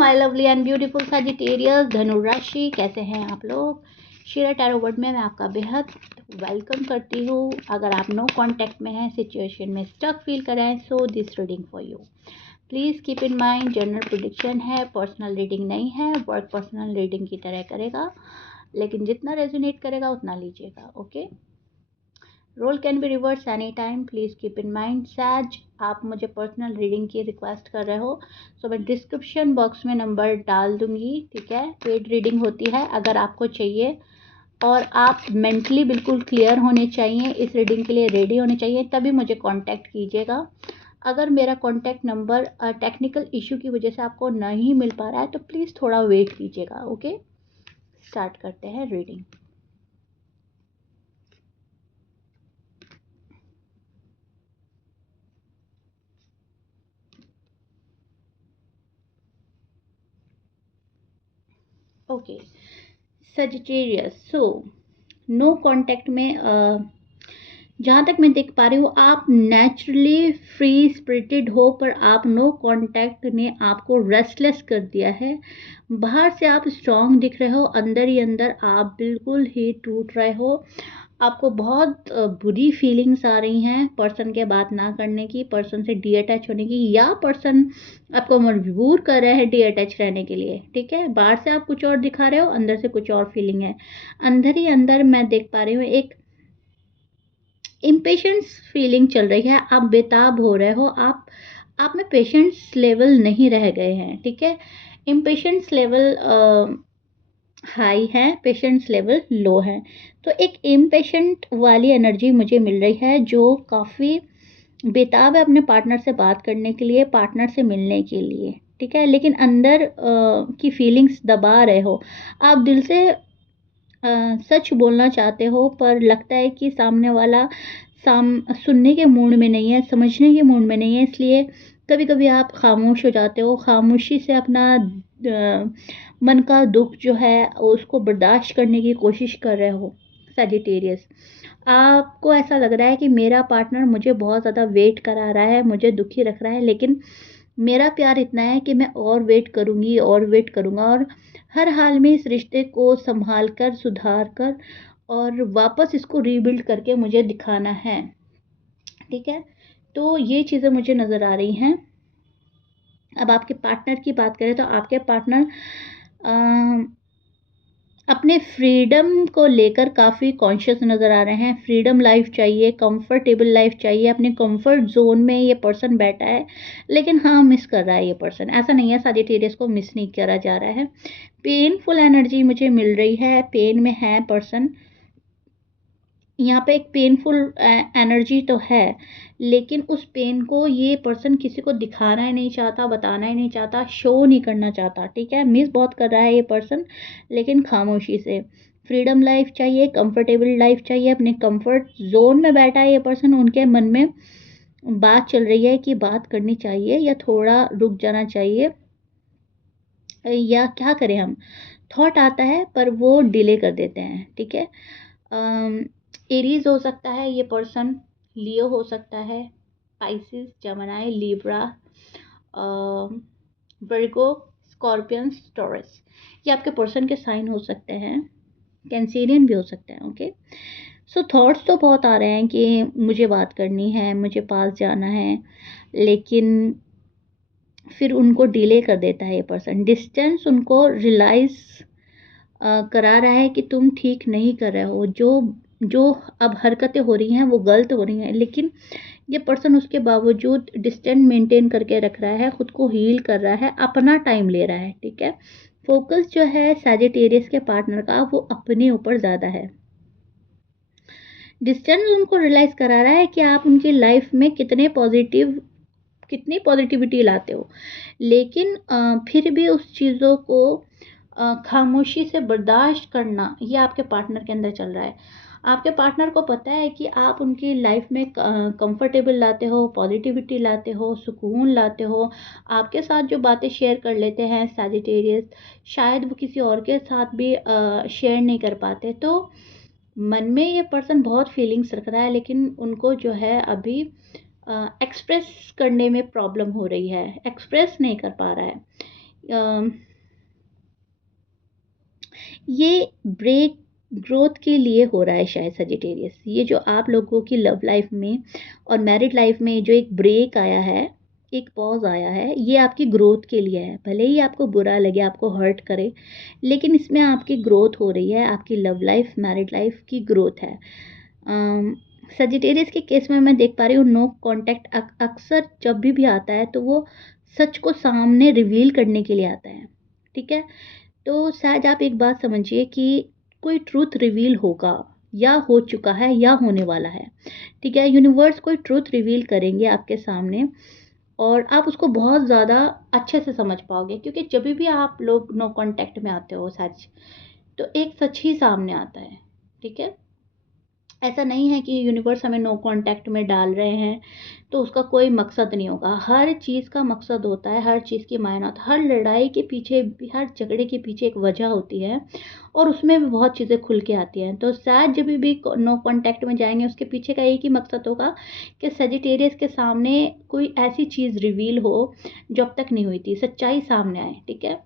My lovely and beautiful Sagittarius धनु राशि, कैसे हैं आप लोग। शिरा टैरो वर्ड में मैं आपका बेहद वेलकम करती हूँ। अगर आप नो कांटेक्ट में हैं, सिचुएशन में स्टक फील कर रहे हैं, so this reading for you. Please keep in mind general prediction है, पर्सनल रीडिंग नहीं है। वर्क पर्सनल रीडिंग की तरह करेगा, लेकिन जितना रेजोनेट करेगा उतना लीजिएगा। Okay, role can be reverse any time, please keep in mind. Says, आप मुझे पर्सनल रीडिंग की रिक्वेस्ट कर रहे हो, सो मैं डिस्क्रिप्शन बॉक्स में नंबर डाल दूंगी, ठीक है। पेड रीडिंग होती है, अगर आपको चाहिए और आप मेंटली बिल्कुल क्लियर होने चाहिए, इस रीडिंग के लिए रेडी होने चाहिए, तभी मुझे कांटेक्ट कीजिएगा। अगर मेरा कांटेक्ट नंबर टेक्निकल इशू की वजह से आपको नहीं मिल पा रहा है तो प्लीज़ थोड़ा वेट कीजिएगा। ओके, स्टार्ट करते हैं reading. Okay Sagittarius, so no contact में जहाँ तक मैं देख पा रही हूँ आप नेचुरली फ्री स्पिरिटेड हो, पर आप नो कांटेक्ट ने आपको रेस्टलेस कर दिया है। बाहर से आप स्ट्रांग दिख रहे हो, अंदर ही अंदर आप बिल्कुल ही टूट रहे हो। आपको बहुत बुरी फीलिंग्स आ रही हैं पर्सन के बात ना करने की, पर्सन से डी अटैच होने की, या पर्सन आपको मजबूर कर रहे हैं डी अटैच रहने के लिए, ठीक है। बाहर से आप कुछ और दिखा रहे हो, अंदर से कुछ और फीलिंग है। अंदर ही अंदर मैं देख पा रही हूँ एक इम्पेशेंस फीलिंग चल रही है। आप बेताब हो रहे हो, आप में पेशेंस लेवल नहीं रह गए हैं, ठीक है। इम्पेशेंस लेवल हाई है, पेशेंस लेवल लो है। तो एक इम्पेशेंट वाली एनर्जी मुझे मिल रही है, जो काफ़ी बेताब है अपने पार्टनर से बात करने के लिए, पार्टनर से मिलने के लिए, ठीक है। लेकिन अंदर की फीलिंग्स दबा रहे हो। आप दिल से सच बोलना चाहते हो, पर लगता है कि सामने वाला सुनने के मूड में नहीं है, समझने के मूड में नहीं है, इसलिए कभी कभी आप खामोश हो जाते हो। खामोशी से अपना मन का दुख जो है उसको बर्दाश्त करने की कोशिश कर रहे हो। सजिटेरियस, आपको ऐसा लग रहा है कि मेरा पार्टनर मुझे बहुत ज़्यादा वेट करा रहा है, मुझे दुखी रख रहा है, लेकिन मेरा प्यार इतना है कि मैं और वेट करूँगी और वेट करूँगा, और हर हाल में इस रिश्ते को संभाल कर, सुधार कर और वापस इसको रीबिल्ड करके मुझे दिखाना है, ठीक है। तो ये चीज़ें मुझे नज़र आ रही हैं। अब आपके पार्टनर की बात करें तो आपके पार्टनर अपने फ्रीडम को लेकर काफ़ी कॉन्शियस नज़र आ रहे हैं। फ्रीडम लाइफ चाहिए, कंफर्टेबल लाइफ चाहिए, अपने कंफर्ट जोन में ये पर्सन बैठा है, लेकिन हाँ मिस कर रहा है ये पर्सन। ऐसा नहीं है सजिटेरियस को मिस नहीं करा जा रहा है। पेनफुल एनर्जी मुझे मिल रही है, पेन में है पर्सन। यहाँ पे एक पेनफुल एनर्जी तो है, लेकिन उस पेन को ये पर्सन किसी को दिखाना ही नहीं चाहता, बताना ही नहीं चाहता, शो नहीं करना चाहता, ठीक है। मिस बहुत कर रहा है ये पर्सन, लेकिन खामोशी से। फ्रीडम लाइफ चाहिए, कंफर्टेबल लाइफ चाहिए, अपने कंफर्ट जोन में बैठा है ये पर्सन। उनके मन में बात चल रही है कि बात करनी चाहिए या थोड़ा रुक जाना चाहिए, या क्या करें हम। थॉट आता है पर वो डिले कर देते हैं, ठीक है। एरीज हो सकता है ये पर्सन, लियो हो सकता है, पाइसिस, जमनाई, लिब्रा, वर्गो, स्कॉर्पियंस, टॉरस, ये आपके पर्सन के साइन हो सकते हैं। कैंसेरियन भी हो सकते हैं, ओके। सो थॉट्स तो बहुत आ रहे हैं कि मुझे बात करनी है, मुझे पास जाना है, लेकिन फिर उनको डिले कर देता है ये पर्सन। डिस्टेंस उनको रियलाइज करा रहा है कि तुम ठीक नहीं कर रहे हो, जो अब हरकतें हो रही हैं वो गलत हो रही हैं, लेकिन ये पर्सन उसके बावजूद डिस्टेंस मेंटेन करके रख रहा है, खुद को हील कर रहा है, अपना टाइम ले रहा है, ठीक है। फोकस जो है सजिटेरियस के पार्टनर का वो अपने ऊपर ज़्यादा है। डिस्टेंस उनको रियलाइज़ करा रहा है कि आप उनकी लाइफ में कितनी पॉजिटिविटी लाते हो, लेकिन फिर भी उस चीज़ों को खामोशी से बर्दाश्त करना, ये आपके पार्टनर के अंदर चल रहा है। आपके पार्टनर को पता है कि आप उनकी लाइफ में कंफर्टेबल लाते हो, पॉजिटिविटी लाते हो, सुकून लाते हो। आपके साथ जो बातें शेयर कर लेते हैं सजिटेरियस, शायद वो किसी और के साथ भी शेयर नहीं कर पाते। तो मन में ये पर्सन बहुत फीलिंग्स रख रहा है, लेकिन उनको जो है अभी एक्सप्रेस करने में प्रॉब्लम हो रही है, एक्सप्रेस नहीं कर पा रहा है। ये ब्रेक ग्रोथ के लिए हो रहा है शायद सजिटेरियस। ये जो आप लोगों की लव लाइफ में और मैरिड लाइफ में जो एक ब्रेक आया है, एक पॉज आया है, ये आपकी ग्रोथ के लिए है। भले ही आपको बुरा लगे, आपको हर्ट करे, लेकिन इसमें आपकी ग्रोथ हो रही है। आपकी लव लाइफ, मैरिड लाइफ की ग्रोथ है। सजिटेरियस के केस में मैं देख पा रही हूँ नो कॉन्टैक्ट अक्सर जब भी आता है तो वो सच को सामने रिवील करने के लिए आता है। ठीक है, तो शायद आप एक बात समझिए कि कोई ट्रूथ रिवील होगा, या हो चुका है, या होने वाला है। ठीक है, यूनिवर्स कोई ट्रूथ रिवील करेंगे आपके सामने, और आप उसको बहुत ज़्यादा अच्छे से समझ पाओगे, क्योंकि जब भी आप लोग नो कांटेक्ट में आते हो सच, तो एक सच ही सामने आता है। ठीक है, ऐसा नहीं है कि यूनिवर्स हमें नो कांटेक्ट में डाल रहे हैं तो उसका कोई मकसद नहीं होगा। हर चीज़ का मकसद होता है, हर चीज़ की मायना होता है। हर लड़ाई के पीछे, हर झगड़े के पीछे एक वजह होती है, और उसमें भी बहुत चीज़ें खुल के आती हैं। तो शायद जब भी नो कांटेक्ट में जाएंगे, उसके पीछे का एक ही मकसद होगा कि सजिटेरियस के सामने कोई ऐसी चीज़ रिवील हो जो अब तक नहीं हुई थी, सच्चाई सामने आए। ठीक है,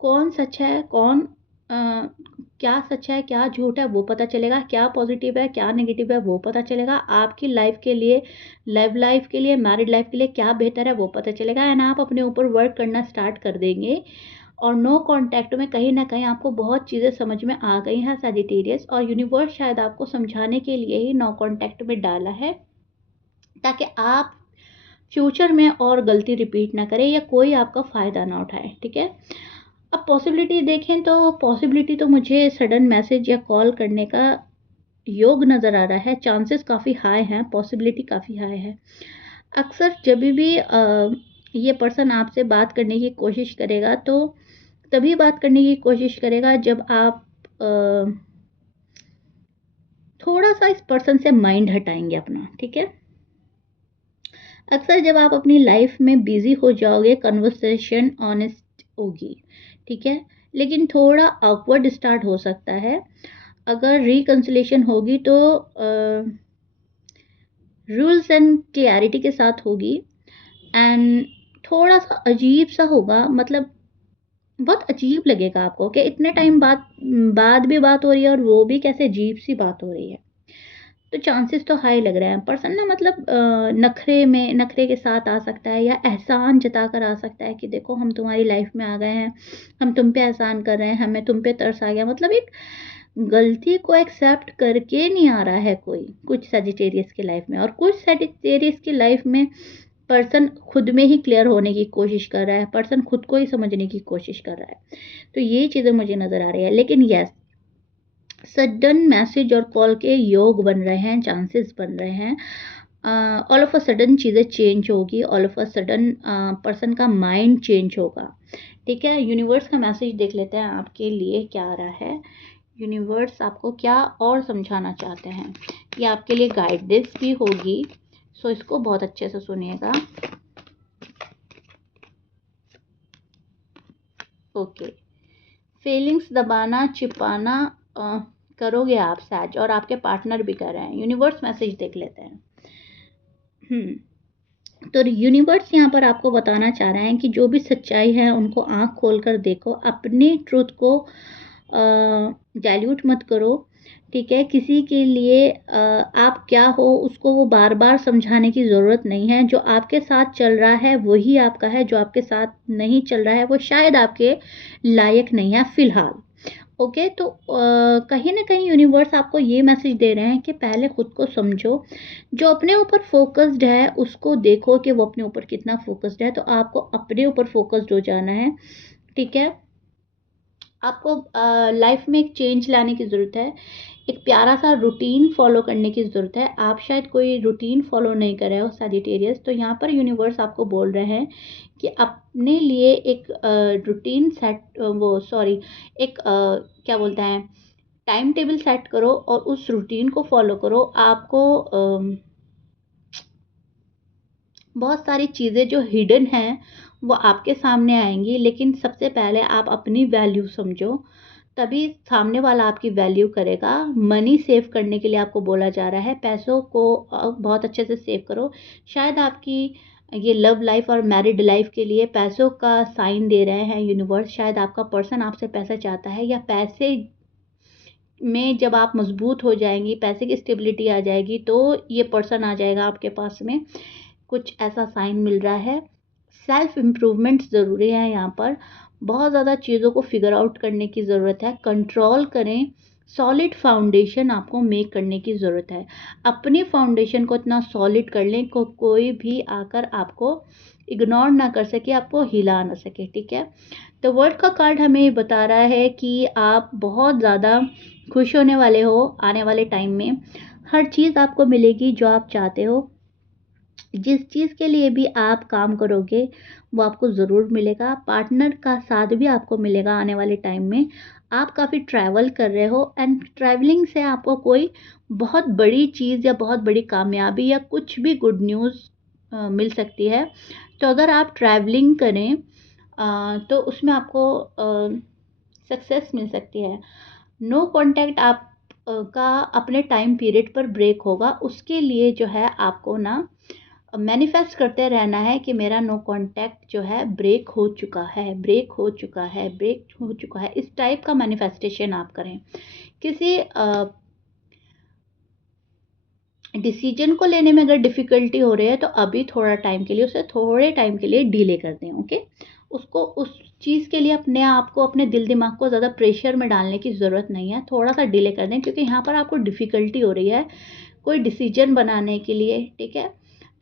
कौन सच है, क्या सच है, क्या झूठ है, वो पता चलेगा। क्या पॉजिटिव है, क्या नेगेटिव है, वो पता चलेगा। आपकी लाइफ के लिए, लव लाइफ के लिए, मैरिड लाइफ के लिए क्या बेहतर है, वो पता चलेगा। एंड आप अपने ऊपर वर्क करना स्टार्ट कर देंगे, और नो कांटेक्ट में कहीं ना कहीं आपको बहुत चीज़ें समझ में आ गई हैं सजिटेरियस, और यूनिवर्स शायद आपको समझाने के लिए ही नो कांटेक्ट में डाला है, ताकि आप फ्यूचर में और गलती रिपीट ना करें, या कोई आपका फ़ायदा ना उठाए। ठीक है, अब पॉसिबिलिटी देखें तो पॉसिबिलिटी तो मुझे सडन मैसेज या कॉल करने का योग नज़र आ रहा है। चांसेस काफ़ी हाई हैं, पॉसिबिलिटी काफ़ी हाई है। अक्सर जब भी ये पर्सन आपसे बात करने की कोशिश करेगा, तो तभी बात करने की कोशिश करेगा जब आप थोड़ा सा इस पर्सन से माइंड हटाएंगे अपना। ठीक है, अक्सर जब आप अपनी लाइफ में बिजी हो जाओगे, कन्वर्सेशन ऑनेस्ट होगी। ठीक है, लेकिन थोड़ा awkward स्टार्ट हो सकता है। अगर रिकन्सिलेशन होगी तो रूल्स एंड क्लैरिटी के साथ होगी, एंड थोड़ा सा अजीब सा होगा, मतलब बहुत अजीब लगेगा आपको कि इतने टाइम बाद भी बात हो रही है, और वो भी कैसे अजीब सी बात हो रही है। तो चांसेस तो हाई लग रहे हैं। पर्सन ना, मतलब नखरे के साथ आ सकता है, या एहसान जताकर आ सकता है कि देखो हम तुम्हारी लाइफ में आ गए हैं, हम तुम पे एहसान कर रहे हैं, हमें तुम पे तरस आ गया। मतलब एक गलती को एक्सेप्ट करके नहीं आ रहा है कोई, कुछ सजिटेरियस की लाइफ में। और कुछ सजिटेरियस की लाइफ में पर्सन खुद में ही क्लियर होने की कोशिश कर रहा है, पर्सन खुद को ही समझने की कोशिश कर रहा है। तो ये चीज़ें मुझे नज़र आ रही है। लेकिन यस, सडन मैसेज और कॉल के योग बन रहे हैं, चांसेस बन रहे हैं। ऑल ऑफ अ सडन चीज़ें चेंज होगी, all of a sudden person का माइंड चेंज होगा। ठीक है, यूनिवर्स का मैसेज देख लेते हैं आपके लिए क्या आ रहा है। यूनिवर्स आपको क्या और समझाना चाहते हैं, ये आपके लिए गाइडेंस भी होगी, सो इसको बहुत अच्छे से सुनिएगा। ओके, फीलिंग्स दबाना, छिपाना करोगे आप सच, और आपके पार्टनर भी कर रहे हैं। यूनिवर्स मैसेज देख लेते हैं। तो यूनिवर्स यहाँ पर आपको बताना चाह रहे हैं कि जो भी सच्चाई है उनको आंख खोलकर देखो, अपने ट्रुथ को डाइल्यूट मत करो। ठीक है, किसी के लिए आप क्या हो उसको वो बार बार समझाने की ज़रूरत नहीं है। जो आपके साथ चल रहा है वही आपका है, जो आपके साथ नहीं चल रहा है वो शायद आपके लायक नहीं है फ़िलहाल। ओके, तो कहीं ना कहीं यूनिवर्स आपको ये मैसेज दे रहे हैं कि पहले खुद को समझो। जो अपने ऊपर फोकस्ड है उसको देखो कि वो अपने ऊपर कितना फोकस्ड है। तो आपको अपने ऊपर फोकस्ड हो जाना है। ठीक है, आपको लाइफ में एक चेंज लाने की ज़रूरत है, एक प्यारा सा रूटीन फॉलो करने की ज़रूरत है। आप शायद कोई रूटीन फॉलो नहीं कर रहे हो सजिटेरियस, तो यहाँ पर यूनिवर्स आपको बोल रहे हैं कि अपने लिए एक रूटीन सेट वो सॉरी एक क्या बोलते हैं, टाइम टेबल सेट करो, और उस रूटीन को फॉलो करो। आपको बहुत सारी चीज़ें जो हिडन हैं वो आपके सामने आएंगी, लेकिन सबसे पहले आप अपनी वैल्यू समझो। तभी सामने वाला आपकी वैल्यू करेगा। मनी सेव करने के लिए आपको बोला जा रहा है, पैसों को बहुत अच्छे से सेव करो। शायद आपकी ये लव लाइफ और मैरिड लाइफ के लिए पैसों का साइन दे रहे हैं यूनिवर्स। शायद आपका पर्सन आपसे पैसा चाहता है, या पैसे में जब आप मजबूत हो जाएंगी, पैसे की स्टेबिलिटी आ जाएगी, तो ये पर्सन आ जाएगा आपके पास में। कुछ ऐसा साइन मिल रहा है। सेल्फ इम्प्रूवमेंट ज़रूरी है यहाँ पर। बहुत ज़्यादा चीज़ों को फिगर आउट करने की ज़रूरत है। कंट्रोल करें। सॉलिड फाउंडेशन आपको मेक करने की ज़रूरत है। अपनी फाउंडेशन को इतना सॉलिड कर लें को कोई भी आकर आपको इग्नोर ना कर सके, आपको हिला ना सके, ठीक है। तो वर्ल्ड का कार्ड हमें ये बता रहा है कि आप बहुत ज़्यादा खुश होने वाले हो आने वाले टाइम में। हर चीज़ आपको मिलेगी जो आप चाहते हो। जिस चीज़ के लिए भी आप काम करोगे वो आपको ज़रूर मिलेगा। पार्टनर का साथ भी आपको मिलेगा आने वाले टाइम में। आप काफ़ी ट्रैवल कर रहे हो, एंड ट्रैवलिंग से आपको कोई बहुत बड़ी चीज़ या बहुत बड़ी कामयाबी या कुछ भी गुड न्यूज़ मिल सकती है। तो अगर आप ट्रैवलिंग करें तो उसमें आपको सक्सेस मिल सकती है। नो कॉन्टैक्ट आप का अपने टाइम पीरियड पर ब्रेक होगा। उसके लिए जो है आपको ना मैनिफेस्ट करते रहना है कि मेरा नो कॉन्टैक्ट जो है ब्रेक हो चुका है, ब्रेक हो चुका है, ब्रेक हो चुका है। इस टाइप का मैनिफेस्टेशन आप करें। किसी डिसीजन को लेने में अगर डिफ़िकल्टी हो रही है तो अभी थोड़ा टाइम के लिए, उसे थोड़े टाइम के लिए डिले कर दें, ओके। उसको उस चीज़ के लिए अपने आप को, अपने दिल दिमाग को ज़्यादा प्रेशर में डालने की ज़रूरत नहीं है। थोड़ा सा डिले कर दें, क्योंकि यहाँ पर आपको डिफ़िकल्टी हो रही है कोई डिसीजन बनाने के लिए, ठीक है।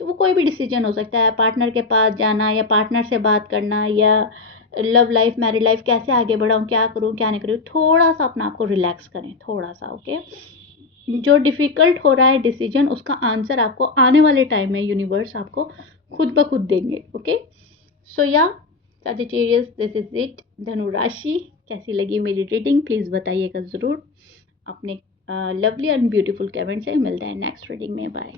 तो वो कोई भी डिसीजन हो सकता है, पार्टनर के पास जाना या पार्टनर से बात करना, या लव लाइफ, मैरिड लाइफ, कैसे आगे बढ़ाऊँ, क्या करूँ, क्या नहीं करूँ। थोड़ा सा अपना आप को रिलैक्स करें, थोड़ा सा, ओके। जो डिफ़िकल्ट हो रहा है डिसीजन, उसका आंसर आपको आने वाले टाइम में यूनिवर्स आपको खुद ब खुद देंगे, ओके। सो या सजिटेरियस, दिस इज इट। धनु राशि, कैसी लगी मेरी रीडिंग प्लीज़ बताइएगा ज़रूर अपने लवली एंड ब्यूटीफुल कमेंट से। मिलते हैं नेक्स्ट रीडिंग में, बाय।